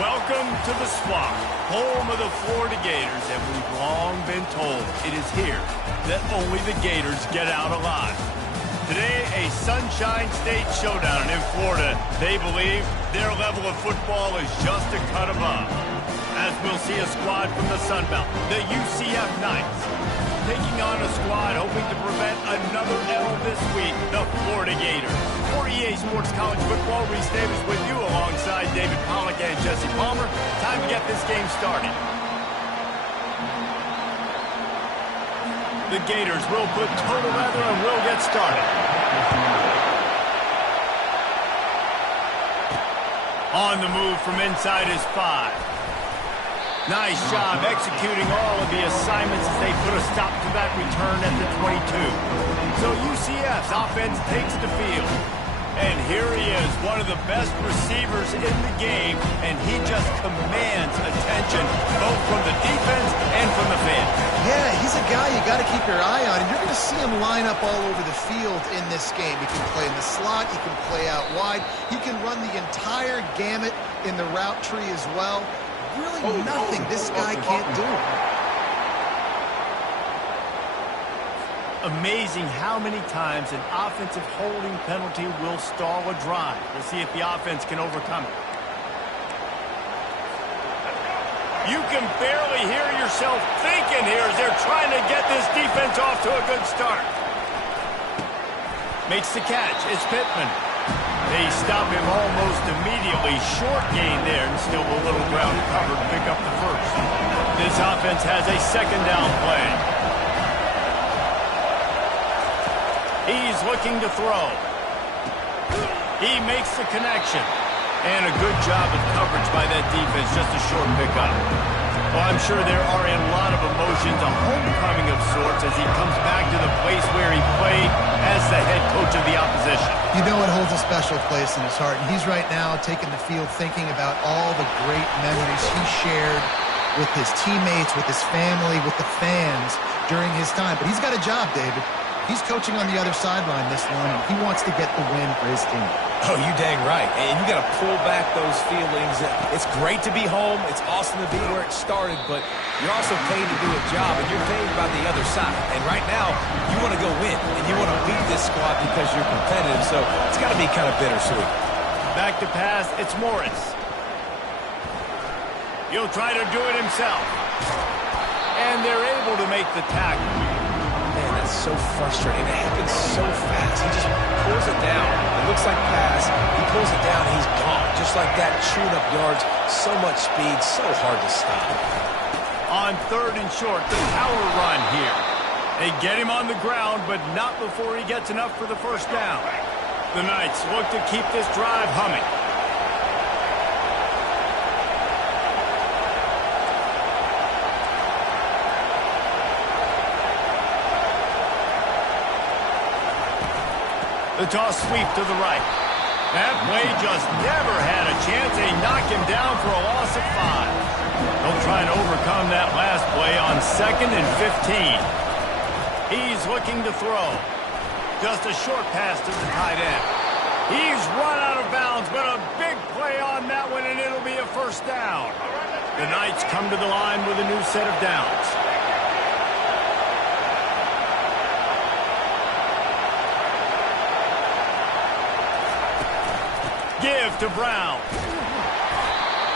Welcome to the Swamp, home of the Florida Gators, and we've long been told it is here that only the Gators get out alive. Today, a Sunshine State showdown in Florida. They believe their level of football is just a cut above. As we'll see a squad from the Sun Belt, the UCF Knights, taking on a squad hoping to prevent another L this week, the Florida Gators. For EA Sports College Football, Reese Davis with you alongside David Pollack and Jesse Palmer. Time to get this game started. The Gators will put total leather and will get started. On the move from inside is 5. Nice job executing all of the assignments as they put a stop to that return at the 22. So UCF's offense takes the field. And here he is, one of the best receivers in the game, and he just commands attention both from the defense and from the fans. Yeah, he's a guy you got to keep your eye on, and you're going to see him line up all over the field in this game. He can play in the slot, he can play out wide, he can run the entire gamut in the route tree as well. Really nothing this guy can't do. Amazing how many times an offensive holding penalty will stall a drive. We'll see if the offense can overcome it. You can barely hear yourself thinking here as they're trying to get this defense off to a good start. Makes the catch. It's Pittman. They stop him almost immediately. Short gain there, and still a little ground covered to pick up the first. This offense has a second down play. He's looking to throw. He makes the connection. And a good job of coverage by that defense, just a short pickup. Well, I'm sure there are a lot of emotions, a homecoming of sorts, as he comes back to the place where he played as the head coach of the opposition. You know it holds a special place in his heart, and he's right now taking the field thinking about all the great memories he shared with his teammates, with his family, with the fans during his time. But he's got a job, David. He's coaching on the other sideline this one, and he wants to get the win for his team. Oh, you dang right. And you got to pull back those feelings. It's great to be home. It's awesome to be where it started, but you're also paid to do a job, and you're paid by the other side. And right now, you want to go win, and you want to beat this squad because you're competitive, so it's got to be kind of bittersweet. Back to pass, it's Morris. He'll try to do it himself. And they're able to make the tackle. Man, that's so frustrating. It happens so fast. He just pulls it down. It looks like pass. He pulls it down, and he's gone. Just like that, chewing up yards. So much speed, so hard to stop. On 3rd and short, the power run here. They get him on the ground, but not before he gets enough for the first down. The Knights look to keep this drive humming. The toss sweep to the right. That play just never had a chance. They knock him down for a loss of 5. They'll try and overcome that last play on 2nd and 15. He's looking to throw. Just a short pass to the tight end. He's run out of bounds, but a big play on that one, and it'll be a first down. The Knights come to the line with a new set of downs. Give to Brown.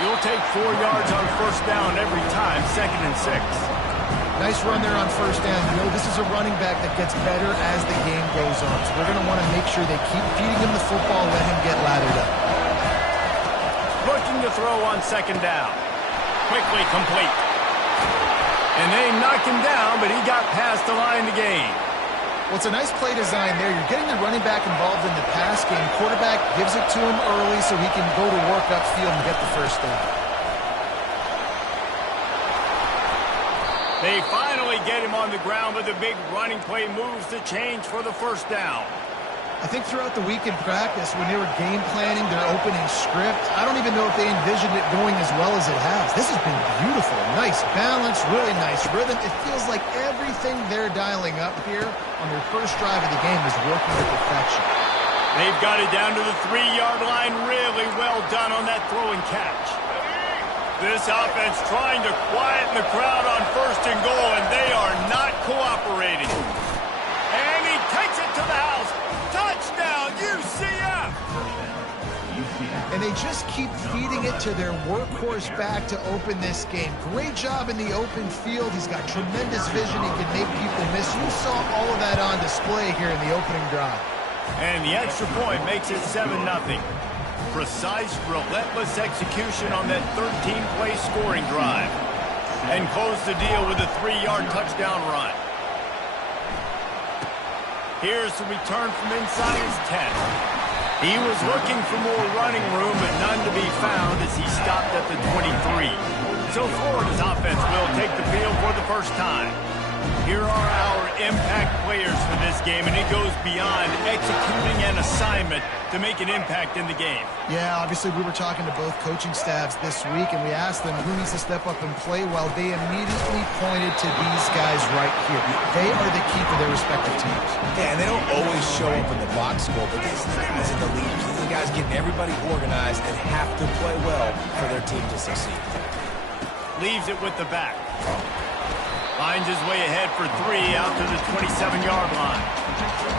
You'll take 4 yards on first down every time, 2nd and 6. Nice run there on first down. You know, this is a running back that gets better as the game goes on. So they're going to want to make sure they keep feeding him the football, let him get lathered up. Looking to throw on 2nd down. Quickly complete. And they knocked him down, but he got past the line to gain. Well, it's a nice play design there. You're getting the running back involved in the pass game. Quarterback gives it to him early so he can go to work upfield and get the first down. They finally get him on the ground, but the big running play moves the change for the first down. I think throughout the week in practice, when they were game planning their opening script, I don't even know if they envisioned it going as well as it has. This has been beautiful. Nice balance, really nice rhythm. It feels like everything they're dialing up here on their first drive of the game is working to perfection. They've got it down to the 3-yard line. Really well done on that throw and catch. This offense trying to quieten the crowd on 1st and goal, and they are not cooperating. And he takes it to the house. Touchdown, UCF! And they just keep feeding it to their workhorse back to open this game. Great job in the open field. He's got tremendous vision. He can make people miss. You saw all of that on display here in the opening drive. And the extra point makes it 7-0. Precise, relentless execution on that 13-play scoring drive. And close the deal with a 3-yard touchdown run. Here's the return from inside his 10. He was looking for more running room, but none to be found as he stopped at the 23. So Florida's offense will take the field for the first time. Here are our impact players for this game, and it goes beyond executing an assignment to make an impact in the game. Yeah, obviously we were talking to both coaching staffs this week, and we asked them who needs to step up and play well. They immediately pointed to these guys right here. They are the key for their respective teams. Yeah, and they don't always show up in the box score, but these are the guys in the lead. These are the guys getting everybody organized and have to play well for their team to succeed. Leaves it with the back. Finds his way ahead for 3 out to the 27-yard line.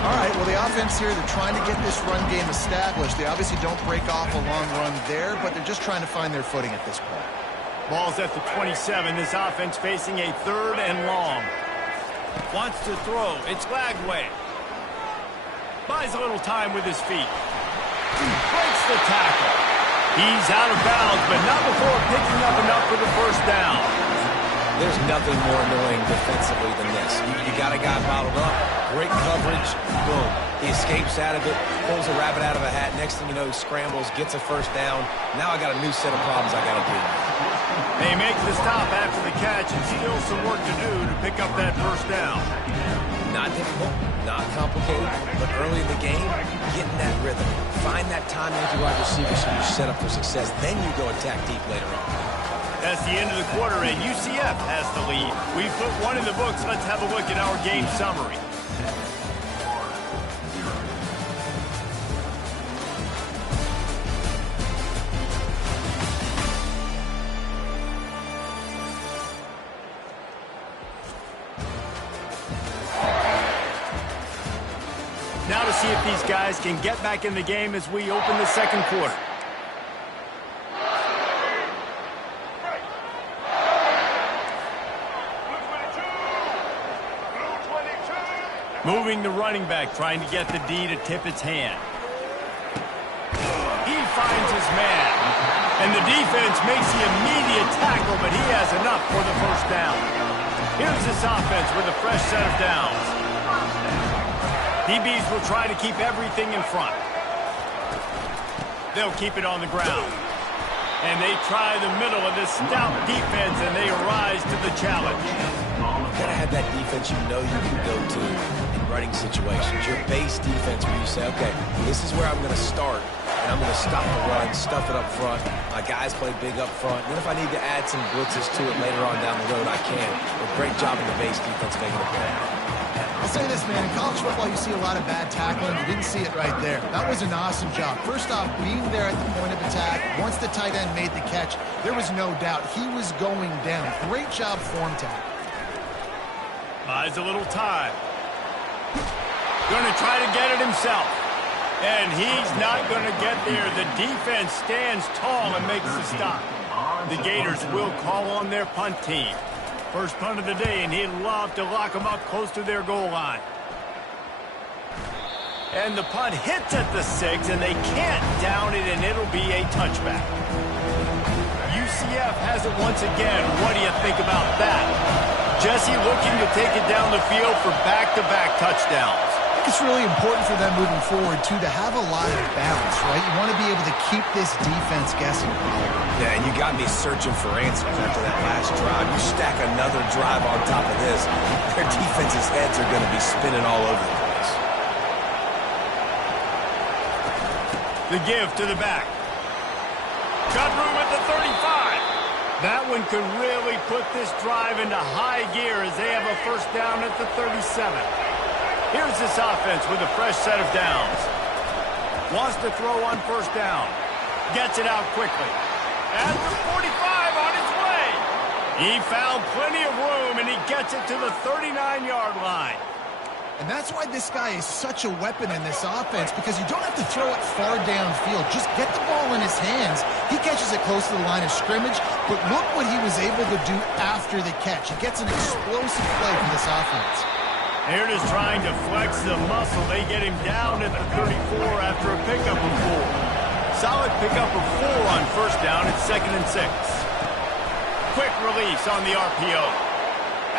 All right, well, the offense here, they're trying to get this run game established. They obviously don't break off a long run there, but they're just trying to find their footing at this point. Ball's at the 27. This offense facing a 3rd and long. Wants to throw. It's Lagway. Buys a little time with his feet. Breaks the tackle. He's out of bounds, but not before picking up enough for the first down. There's nothing more annoying defensively than this. You got a guy bottled up, great coverage, boom. He escapes out of it, pulls a rabbit out of a hat. Next thing you know, he scrambles, gets a first down. Now I got a new set of problems I got to do. They make the stop after the catch, and still some work to do to pick up that first down. Not difficult, not complicated, but early in the game, getting that rhythm. Find that timing with your wide receivers so you're set up for success. Then you go attack deep later on. That's the end of the quarter, and UCF has the lead. We've put one in the books. Let's have a look at our game summary. Now to see if these guys can get back in the game as we open the second quarter. Moving the running back, trying to get the D to tip its hand. He finds his man. And the defense makes the immediate tackle, but he has enough for the first down. Here's this offense with a fresh set of downs. DBs will try to keep everything in front. They'll keep it on the ground. And they try the middle of this stout defense, and they rise to the challenge. You gotta have that defense you know you can go to in running situations. Your base defense where you say, okay, this is where I'm gonna start, and I'm gonna stop the run, stuff it up front. My guys play big up front. And then if I need to add some blitzes to it later on down the road, I can. But great job in the base defense making it play. I'll say this, man. In college football, you see a lot of bad tackling. You didn't see it right there. That was an awesome job. First off, being there at the point of attack. Once the tight end made the catch, there was no doubt he was going down. Great job form tackle. Buys a little time. Going to try to get it himself. And he's not going to get there. The defense stands tall and makes the stop. The Gators will call on their punt team. First punt of the day, and he'd love to lock them up close to their goal line. And the punt hits at the 6, and they can't down it, and it'll be a touchback. UCF has it once again. What do you think about that? Jesse looking to take it down the field for back-to-back touchdowns. I think it's really important for them moving forward, too, to have a lot of balance, right? You want to be able to keep this defense guessing. Yeah, and you got me searching for answers after that last drive. You stack another drive on top of this, their defense's heads are going to be spinning all over the place. The give to the back. Got room at the 35. That one could really put this drive into high gear as they have a first down at the 37. Here's this offense with a fresh set of downs. Wants to throw on first down. Gets it out quickly. At the 45 on his He found plenty of room, and he gets it to the 39-yard line. And that's why this guy is such a weapon in this offense, because you don't have to throw it far downfield. Just get the ball in his hands. He catches it close to the line of scrimmage, but look what he was able to do after the catch. He gets an explosive play from this offense. They're just trying to flex the muscle. They get him down at the 34 after a pickup of 4. Solid pickup of 4 on first down at 2nd and 6. Quick release on the RPO.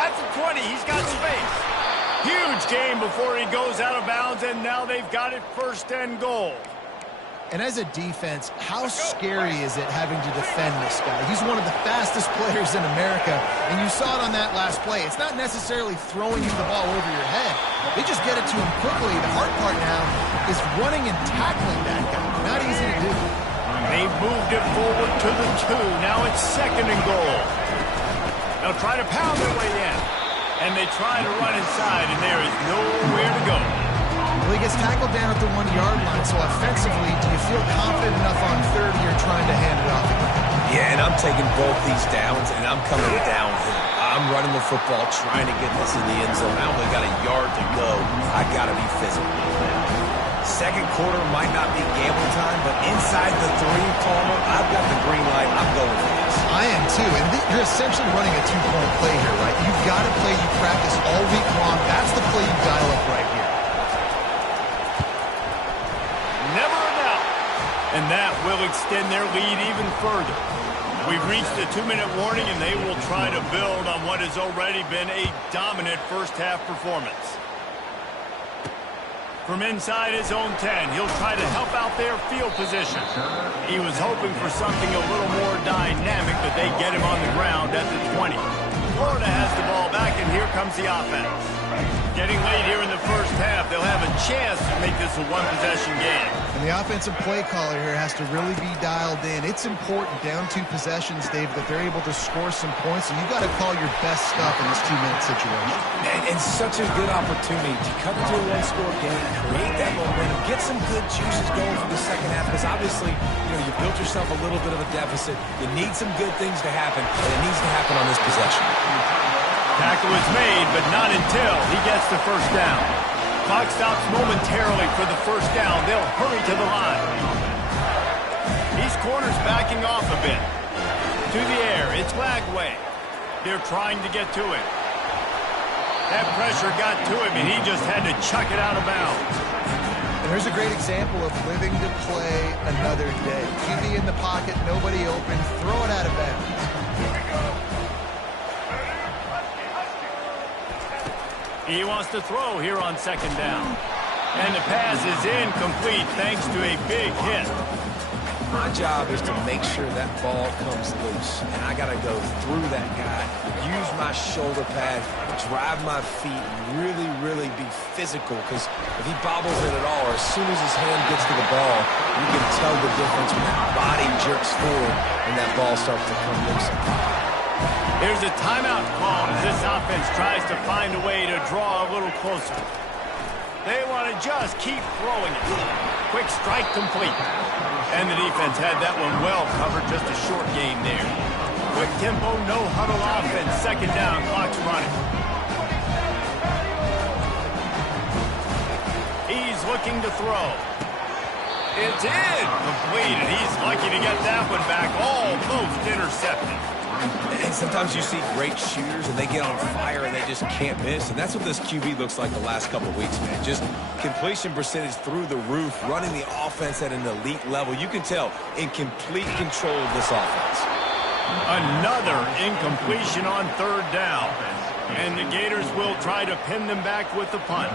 That's the 20. He's got space. Huge gain before he goes out of bounds, and now they've got it 1st and goal. And as a defense, how scary is it having to defend this guy? He's one of the fastest players in America, and you saw it on that last play. It's not necessarily throwing you the ball over your head. They just get it to him quickly. The hard part now is running and tackling that guy. Not easy to do. They've moved it forward to the 2. Now it's 2nd and goal. They'll try to pound their way in. And they try to run inside, and there is nowhere to go. Well, he gets tackled down at the 1-yard line, so offensively, do you feel confident enough on 30 you're trying to hand it off again? Yeah, and I'm taking both these downs, and I'm coming downhill. I'm running the football, trying to get this in the end zone. I only got a yard to go. I got to be physical. Second quarter might not be gambling time, but inside the 3, Palmer, I've got the green light. I'm going for this. I am too, and you're essentially running a 2-point play here, right? You've got a play you practice all week long. That's the play you dial up right here. Never a doubt. And that will extend their lead even further. We've reached the 2-minute warning, and they will try to build on what has already been a dominant first-half performance. From inside his own 10, he'll try to help out their field position. He was hoping for something a little more dynamic, but they get him on the ground at the 20. Florida has the ball back, and here comes the offense. Getting late here in the first half, they'll have a chance to make this a one-possession game. And the offensive play caller here has to really be dialed in. It's important, down 2 possessions, Dave, that they're able to score some points, and you've got to call your best stuff in this 2-minute situation. And such a good opportunity to come to a one-score game, create that momentum, get some good juices going for the second half, because obviously, you built yourself a little bit of a deficit. You need some good things to happen, and it needs to happen on this possession. Tackle is made, but not until he gets the first down. Clock stops momentarily for the first down. They'll hurry to the line. These corners backing off a bit. To the air, it's Lagway. They're trying to get to him. That pressure got to him, and he just had to chuck it out of bounds. And here's a great example of living to play another day. QB in the pocket, nobody open, throw it out of bounds. He wants to throw here on 2nd down. And the pass is incomplete thanks to a big hit. My job is to make sure that ball comes loose. And I got to go through that guy, use my shoulder pad, drive my feet, really, really be physical. Because if he bobbles it at all, or as soon as his hand gets to the ball, you can tell the difference when that body jerks forward and that ball starts to come loose. Here's a timeout call as this offense tries to find a way to draw a little closer. They want to just keep throwing it. Quick strike complete. And the defense had that one well covered, just a short game there. Quick tempo, no huddle offense. 2nd down, clock's running. He's looking to throw. It's incomplete, and he's lucky to get that one back, almost intercepted. And sometimes you see great shooters, and they get on fire, and they just can't miss. And that's what this QB looks like the last couple of weeks, man. Just completion percentage through the roof, running the offense at an elite level. You can tell in complete control of this offense. Another incompletion on 3rd down. And the Gators will try to pin them back with the punt.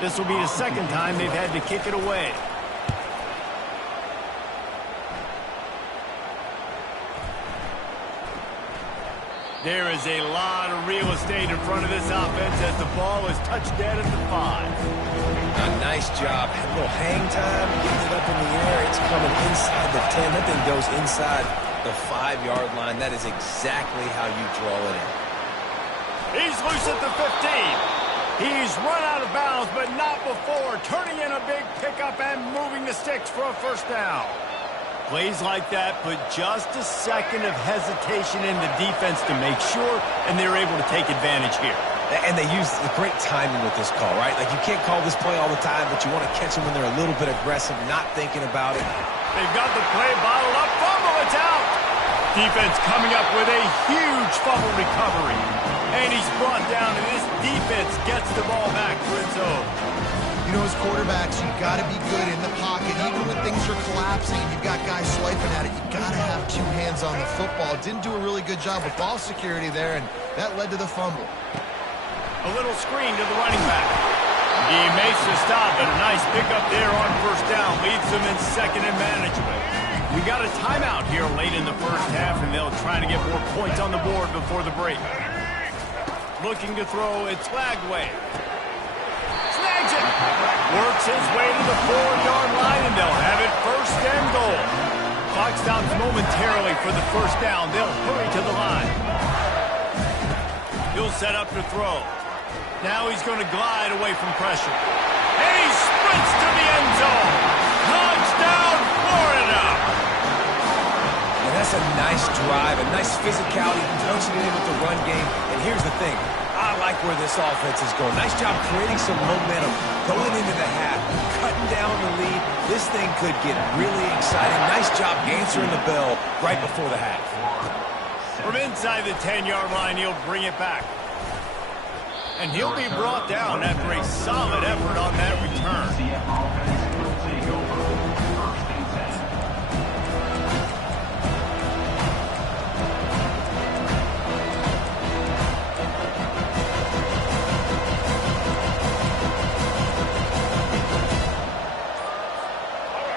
This will be the 2nd time they've had to kick it away. There is a lot of real estate in front of this offense as the ball is touched dead at the 5. A nice job. A little hang time, getting it up in the air. It's coming inside the 10. That thing goes inside the 5-yard line. That is exactly how you draw it in. He's loose at the 15. He's run out of bounds, but not before turning in a big pickup and moving the sticks for a first down. Plays like that put just a second of hesitation in the defense to make sure, and they're able to take advantage here. And they use the great timing with this call, right? Like, you can't call this play all the time, but you want to catch them when they're a little bit aggressive, not thinking about it. They've got the play bottled up. Fumble, it's out. Defense coming up with a huge fumble recovery. And he's brought down, and this defense gets the ball back for its own. You know, as quarterbacks, you've got to be good in the pocket. Even when things are collapsing and you've got guys swiping at it, you've got to have two hands on the football. Didn't do a really good job with ball security there, and that led to the fumble. A little screen to the running back. He makes the stop, but a nice pickup there on first down. Leads them in second and manageable. We got a timeout here late in the first half, and they'll try to get more points on the board before the break. Looking to throw, it's Lagway. Snags it. Works his way to the 4-yard line, and they'll have it first and goal. Clock stops momentarily for the first down. They'll hurry to the line. He'll set up to throw. Now he's going to glide away from pressure. And he sprints to the end zone. Touchdown, Florida! And that's a nice drive, a nice physicality, punching it in with the run game. And here's the thing. I like where this offense is going. Nice job creating some momentum, going into the half, cutting down the lead. This thing could get really exciting. Nice job answering the bell right before the half. From inside the 10-yard line, he'll bring it back. And he'll be brought down after a solid effort on that return.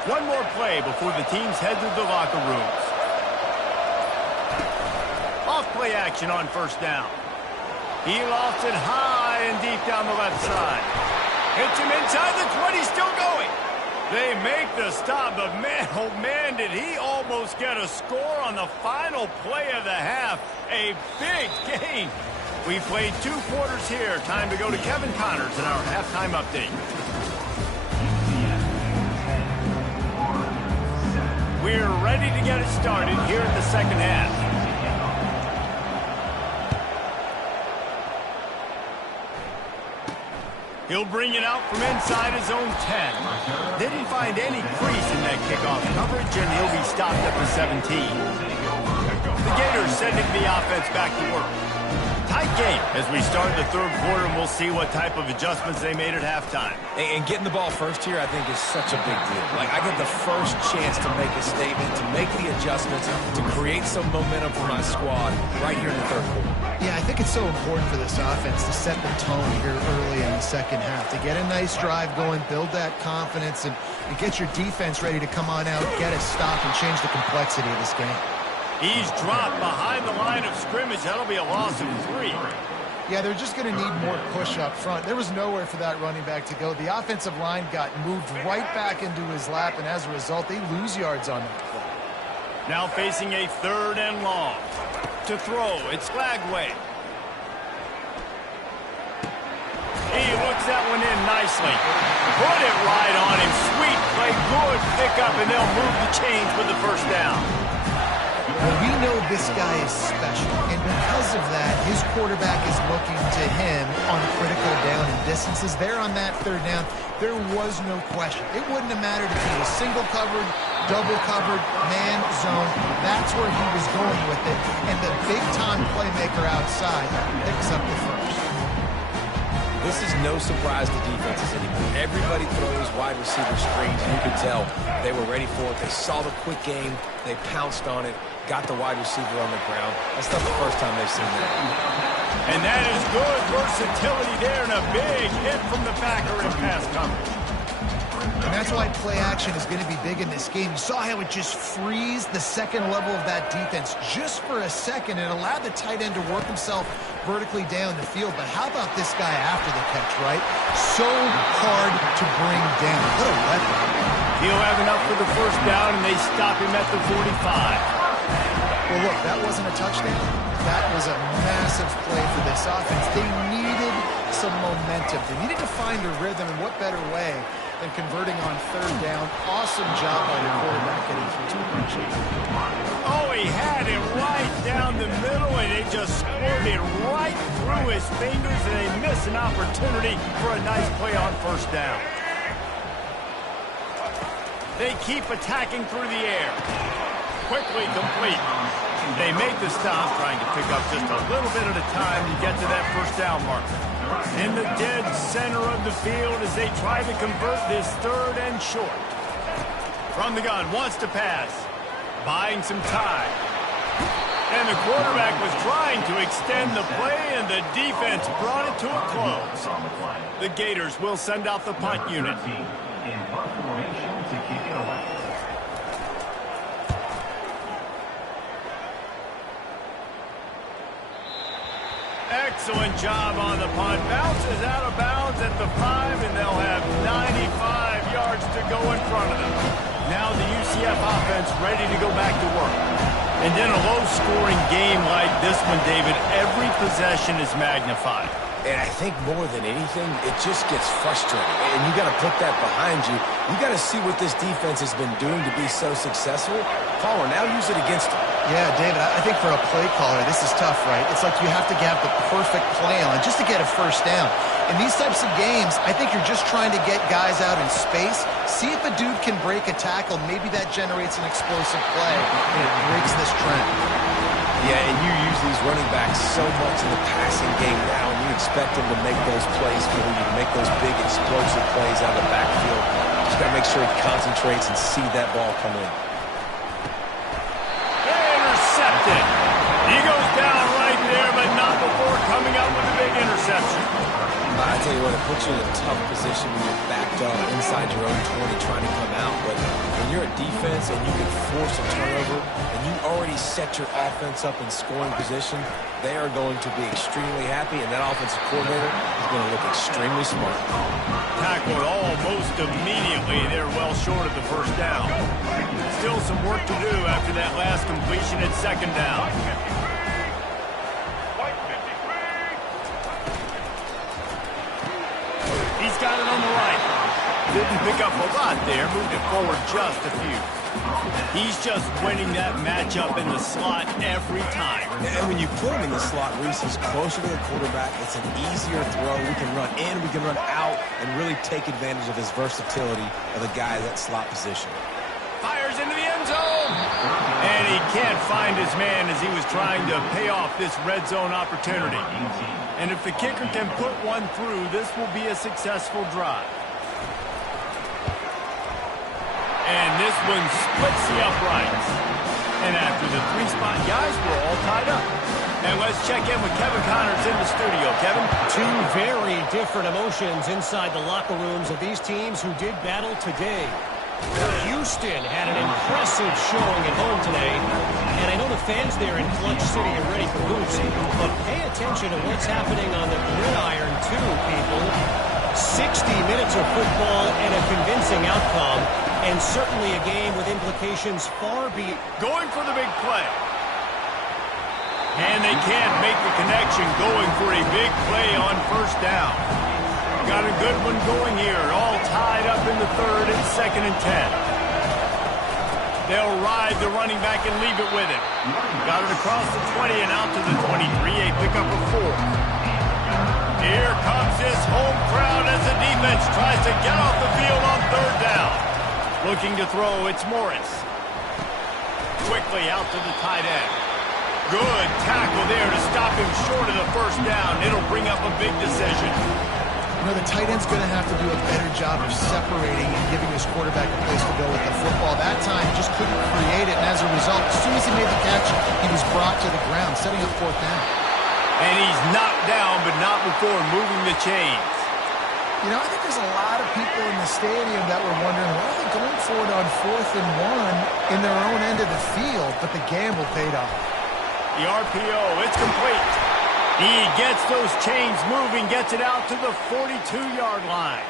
One more play before the teams head to the locker rooms. Off-play action on first down. He lofts it high and deep down the left side. Hits him inside the 20, still going. They make the stop, but man, oh man, did he almost get a score on the final play of the half. A big gain. We played 2 quarters here. Time to go to Kevin Connors in our halftime update. We're ready to get it started here in the second half. He'll bring it out from inside his own 10. Didn't find any crease in that kickoff coverage, and he'll be stopped at the 17. The Gators sending the offense back to work. Tight game as we start the third quarter, and we'll see what type of adjustments they made at halftime. And getting the ball first here, I think, is such a big deal. Like, I get the first chance to make a statement, to make the adjustments, to create some momentum for my squad right here in the third quarter. Yeah, I think it's so important for this offense to set the tone here early in the second half, to get a nice drive going, build that confidence, and get your defense ready to come on out, get a stop, and change the complexity of this game. He's dropped behind the line of scrimmage. That'll be a loss of 3. Yeah, they're just going to need more push up front. There was nowhere for that running back to go. The offensive line got moved right back into his lap, and as a result, they lose yards on that play. Now facing a 3rd and long. To throw, it's Lagway. He looks that one in nicely. Put it right on him. Sweet play, good pickup, and they'll move the chains with the first down. Well, we know this guy is special, and because of that, his quarterback is looking to him on critical down and distances. There on that 3rd down, there was no question. It wouldn't have mattered if he was single covered, double covered, man, zone. That's where he was going with it, and the big-time playmaker outside picks up the first. This is no surprise to defenses anymore. Everybody throws wide receiver screens, and you can tell they were ready for it. They saw the quick game. They pounced on it, got the wide receiver on the ground. That's not the first time they've seen that. And that is good versatility there, and a big hit from the backer in pass coverage. And that's why play action is going to be big in this game. You saw how it just frees the second level of that defense just for a second and allowed the tight end to work himself vertically down the field. But how about this guy after the catch, right? So hard to bring down. What a weapon. He'll have enough for the first down, and they stop him at the 45. Well, look, that wasn't a touchdown. That was a massive play for this offense. They needed some momentum. They needed to find a rhythm, and what better way than converting on third down. Awesome job by the quarterback getting through to the punch. Oh, he had it right down the middle, and it just squirted right through his fingers, and they miss an opportunity for a nice play on first down. They keep attacking through the air. Quickly complete. They make the stop, trying to pick up just a little bit at a time to get to that first down marker. In the dead center of the field as they try to convert this third and short. From the gun, wants to pass. Buying some time. And the quarterback was trying to extend the play, and the defense brought it to a close. The Gators will send out the punt unit. In punt formation to kick it away. Excellent job on the punt. Bounces out of bounds at the 5, and they'll have 95 yards to go in front of them. Now the UCF offense ready to go back to work. And in a low-scoring game like this one, David, every possession is magnified. And I think more than anything, it just gets frustrating. And you got to put that behind you. You got to see what this defense has been doing to be so successful. Caller, now use it against them. Yeah, David, I think for a play caller, this is tough, right? It's like you have to have the perfect plan just to get a first down. In these types of games, I think you're just trying to get guys out in space, see if a dude can break a tackle. Maybe that generates an explosive play, and it breaks this trend. Yeah, and you use these running backs so much in the passing game now, and you expect them to make those plays for you, to make those big explosive plays out of the backfield. Just got to make sure he concentrates and see that ball come in. Intercepted. He goes down right there, but not before coming up with a big interception. I tell you what, it puts you in a tough position when you're backed up inside your own 20 trying to come out. But when you're a defense and you can force a turnover and you already set your offense up in scoring position, they are going to be extremely happy, and that offensive coordinator is going to look extremely smart. Tackled almost immediately. They're well short of the first down. Still some work to do after that last completion at second down. He's got it on the right. Didn't pick up a lot there. Moved it forward just a few. He's just winning that matchup in the slot every time. And when you put him in the slot, Reese, he's closer to the quarterback. It's an easier throw. We can run in, we can run out, and really take advantage of his versatility of the guy at that slot position. Fires into the end zone. And he can't find his man as he was trying to pay off this red zone opportunity. And if the kicker can put one through, this will be a successful drive. And this one splits the uprights. And after the three-spot guys, we're all tied up. And let's check in with Kevin Connors in the studio. Kevin? Two very different emotions inside the locker rooms of these teams who did battle today. Houston had an impressive showing at home today, and I know the fans there in Clutch City are ready for hoops, but pay attention to what's happening on the gridiron too, people. 60 minutes of football and a convincing outcome, and certainly a game with implications far beyond. Going for the big play. And they can't make the connection, going for a big play on first down. Got a good one going here, all tied up in the third and 2nd and 10. They'll ride the running back and leave it with him. Got it across the 20 and out to the 23, a pickup of 4. Here comes this home crowd as the defense tries to get off the field on third down. Looking to throw, it's Morris. Quickly out to the tight end. Good tackle there to stop him short of the first down. It'll bring up a big decision. You know, the tight end's going to have to do a better job of separating and giving his quarterback a place to go with the football. That time, just couldn't create it, and as a result, as soon as he made the catch, he was brought to the ground, setting up fourth down. And he's knocked down, but not before moving the chains. You know, I think there's a lot of people in the stadium that were wondering, why are they going for it on 4th and 1 in their own end of the field? But the gamble paid off. The RPO, it's complete. He gets those chains moving, gets it out to the 42-yard line.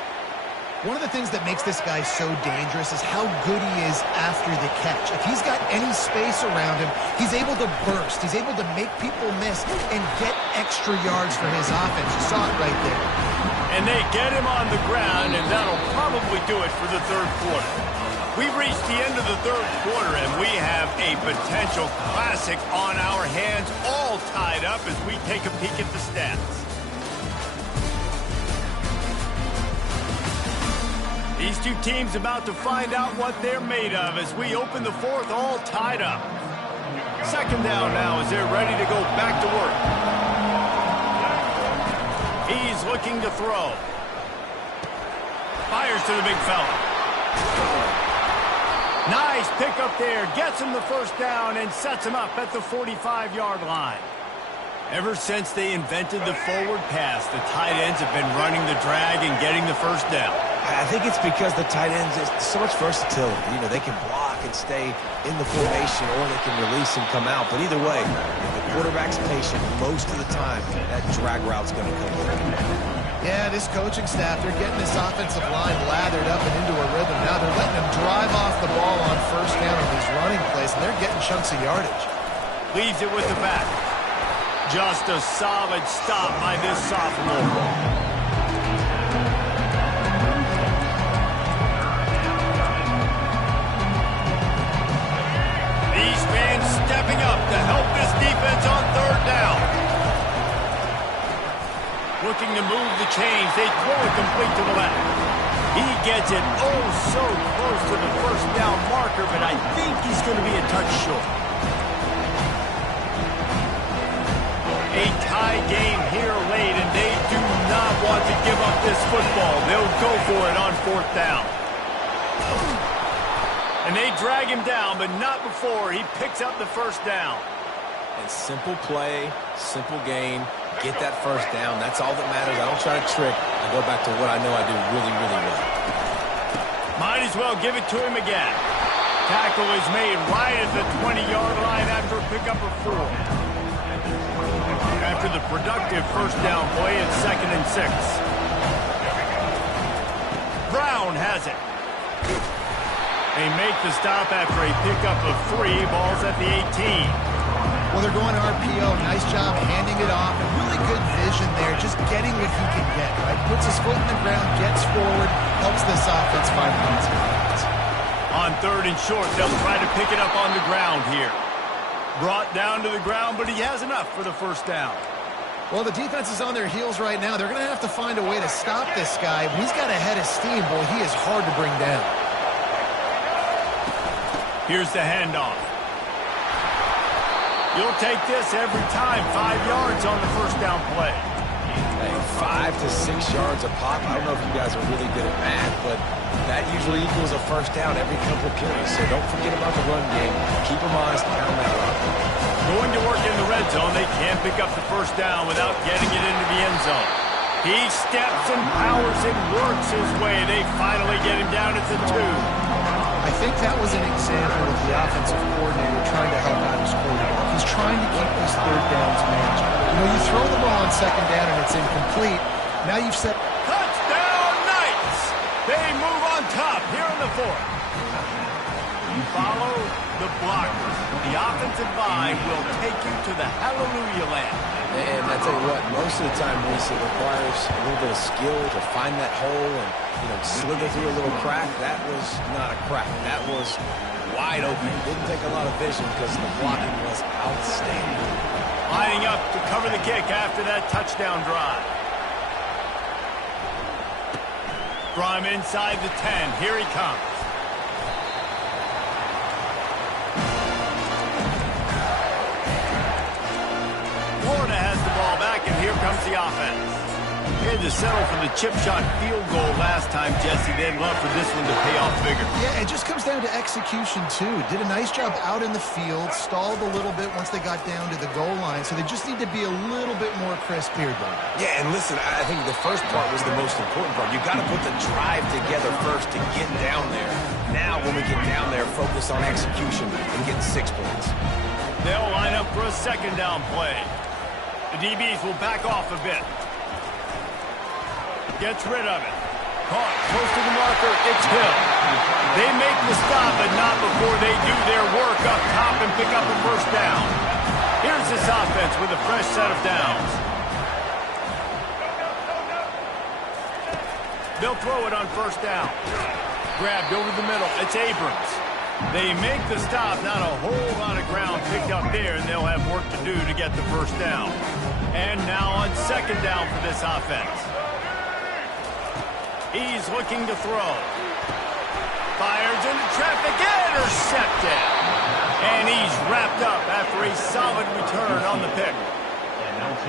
One of the things that makes this guy so dangerous is how good he is after the catch. If he's got any space around him, he's able to burst. He's able to make people miss and get extra yards for his offense. You saw it right there. And they get him on the ground, and that'll probably do it for the third quarter. We've reached the end of the third quarter, and we have a potential classic on our hands, all tied up as we take a peek at the stats. These two teams about to find out what they're made of as we open the fourth, all tied up. Second down now as they're ready to go back to work. He's looking to throw. Fires to the big fella. Nice pickup there. Gets him the first down and sets him up at the 45-yard line. Ever since they invented the forward pass, the tight ends have been running the drag and getting the first down. I think it's because the tight ends, there's so much versatility. You know, they can block and stay in the formation, or they can release and come out. But either way, if the quarterback's patient most of the time, that drag route's going to come in. Yeah, this coaching staff, they're getting this offensive line lathered up and into a rhythm. Now they're letting them drive off the ball on first down on these running plays, and they're getting chunks of yardage. Leaves it with the back. Just a solid stop by this sophomore. Stepping up to help this defense on third down. Looking to move the chains. They throw it complete to the left. He gets it oh so close to the first down marker, but I think he's going to be a touch short. A tie game here late, and they do not want to give up this football. They'll go for it on fourth down. And they drag him down, but not before he picks up the first down. And simple play, simple gain, get that first down. That's all that matters. I don't try to trick. I go back to what I know I do really, really well. Might as well give it to him again. Tackle is made right at the 20-yard line after a pickup of 4. After the productive first down play, it's 2nd and 6. Brown has it. They make the stop after a pickup of 3. Ball's at the 18. Well, they're going RPO. Nice job handing it off. And really good vision there, just getting what he can get, right? Puts his foot in the ground, gets forward, helps this offense find points. On third and short, they'll try to pick it up on the ground here. Brought down to the ground, but he has enough for the first down. Well, the defense is on their heels right now. They're going to have to find a way to stop this guy. When he's got a head of steam, boy, he is hard to bring down. Here's the handoff. You'll take this every time. 5 yards on the first down play. Hey, 5 to 6 yards a pop. I don't know if you guys are really good at math, but that usually equals a first down every couple of carries. So don't forget about the run game. Keep them honest and pound that rock. Going to work in the red zone. They can't pick up the first down without getting it into the end zone. He steps and powers and works his way. They finally get him down at the 2. I think that was an example of the offensive coordinator trying to help out his quarterback. He's trying to keep these third downs managed. You know, you throw the ball on second down and it's incomplete. Now you've set... Touchdown Knights! They move on top here in the fourth. Follow the blockers. The offensive line will take you to the hallelujah land. And I tell you what, most of the time, Reese, it requires a little bit of skill to find that hole and, you know, slither through a little crack. That was not a crack. That was wide open. Didn't take a lot of vision because the blocking was outstanding. Lining up to cover the kick after that touchdown drive. From inside the 10, here he comes. Florida has the ball back, and here comes the offense. He had to settle for the chip shot field goal last time, Jesse. They'd love for this one to pay off bigger. Yeah, it just comes down to execution, too. Did a nice job out in the field, stalled a little bit once they got down to the goal line, so they just need to be a little bit more crisp here, though. Yeah, and listen, I think the first part was the most important part. You got to put the drive together first to get down there. Now, when we get down there, focus on execution and getting 6 points. They'll line up for a second down play. The DBs will back off a bit. Gets rid of it. Caught close to the marker. It's Hill. They make the stop, but not before they do their work up top and pick up a first down. Here's this offense with a fresh set of downs. They'll throw it on first down. Grabbed over the middle. It's Abrams. They make the stop. Not a whole lot of ground picked up there, and they'll have work to do to get the first down. And now on second down for this offense. He's looking to throw. Fires into traffic. Intercepted. And he's wrapped up after a solid return on the pick.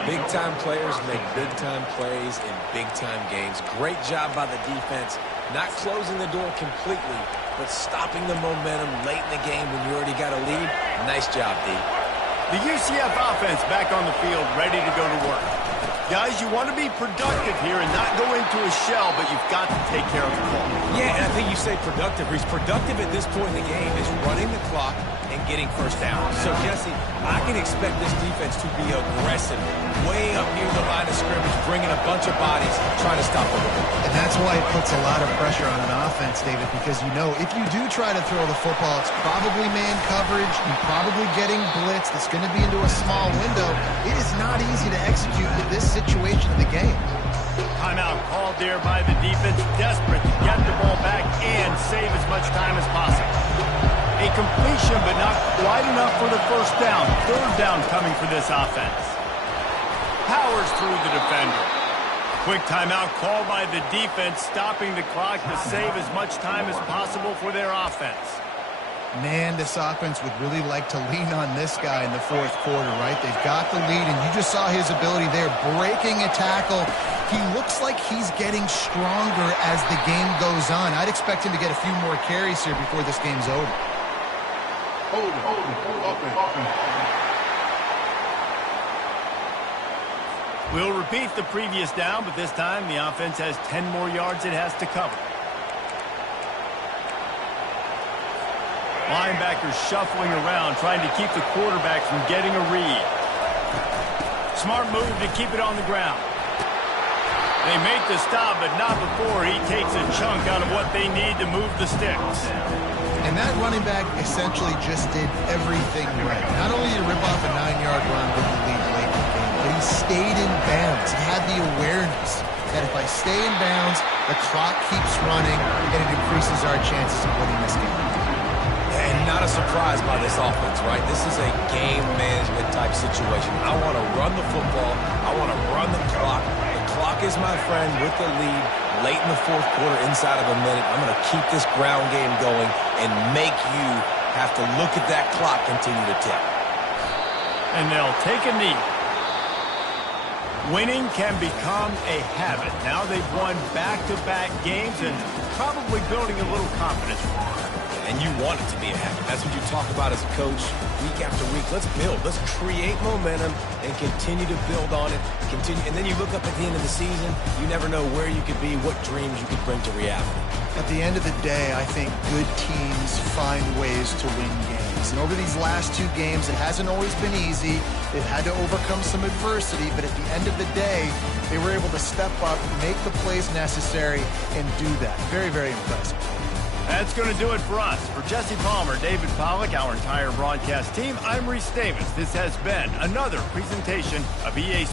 Big-time players make big-time plays in big-time games. Great job by the defense, not closing the door completely, but stopping the momentum late in the game when you already got a lead. Nice job, D. The UCF offense back on the field, ready to go to work. Guys, you want to be productive here and not go into a shell, but you've got to take care of the ball. Yeah, and I think you say productive. He's productive at this point in the game is running the clock and getting first down. So, Jesse, I can expect this defense to be aggressive, way up near the line of scrimmage, bringing a bunch of bodies, trying to stop the run. And that's why it puts a lot of pressure on an offense, David, because you know if you do try to throw the football, it's probably man coverage. You're probably getting blitzed. It's going to be into a small window. It is not easy to execute with this situation of the game. Timeout called there by the defense, desperate to get the ball back and save as much time as possible. A completion, but not quite enough for the first down. Third down coming for this offense. Powers through the defender. Quick timeout called by the defense, stopping the clock to save as much time as possible for their offense. Man, this offense would really like to lean on this guy in the fourth quarter, right? They've got the lead, and you just saw his ability there, breaking a tackle. He looks like he's getting stronger as the game goes on. I'd expect him to get a few more carries here before this game's over. Hold it. We'll repeat the previous down, but this time the offense has 10 more yards it has to cover. Linebackers shuffling around, trying to keep the quarterback from getting a read. Smart move to keep it on the ground. They make the stop, but not before he takes a chunk out of what they need to move the sticks. And that running back essentially just did everything right. Not only did he rip off a 9-yard run with the lead late in the game, but he stayed in bounds. He had the awareness that if I stay in bounds, the clock keeps running, and it increases our chances of winning this game. And not a surprise by this offense, right? This is a game management type situation. I want to run the football. I want to run the clock. The clock is my friend with the lead late in the fourth quarter, inside of a minute. I'm going to keep this ground game going and make you have to look at that clock continue to tick. And they'll take a knee. Winning can become a habit. Now they've won back-to-back games and probably building a little confidence. And you want it to be a habit. That's what you talk about as a coach week after week. Let's build. Let's create momentum and continue to build on it. Continue, and then you look up at the end of the season, you never know where you could be, what dreams you could bring to reality. At the end of the day, I think good teams find ways to win games. And over these last two games, it hasn't always been easy. They've had to overcome some adversity, but at the end of the day, they were able to step up, make the plays necessary, and do that. Very, very impressive. That's going to do it for us. For Jesse Palmer, David Pollack, our entire broadcast team, I'm Reese Davis. This has been another presentation of EA